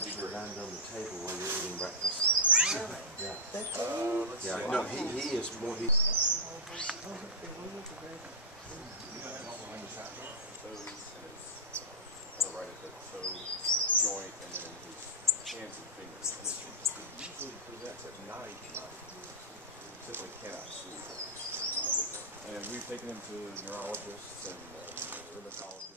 actually land on the table while you're eating breakfast. Really? Yeah. That's Yeah. No, he is more. He. Right at the toe joint and then his hands and fingers. And it usually presents at night. Simply cannot sleep. And we've taken him to neurologists and rheumatologists.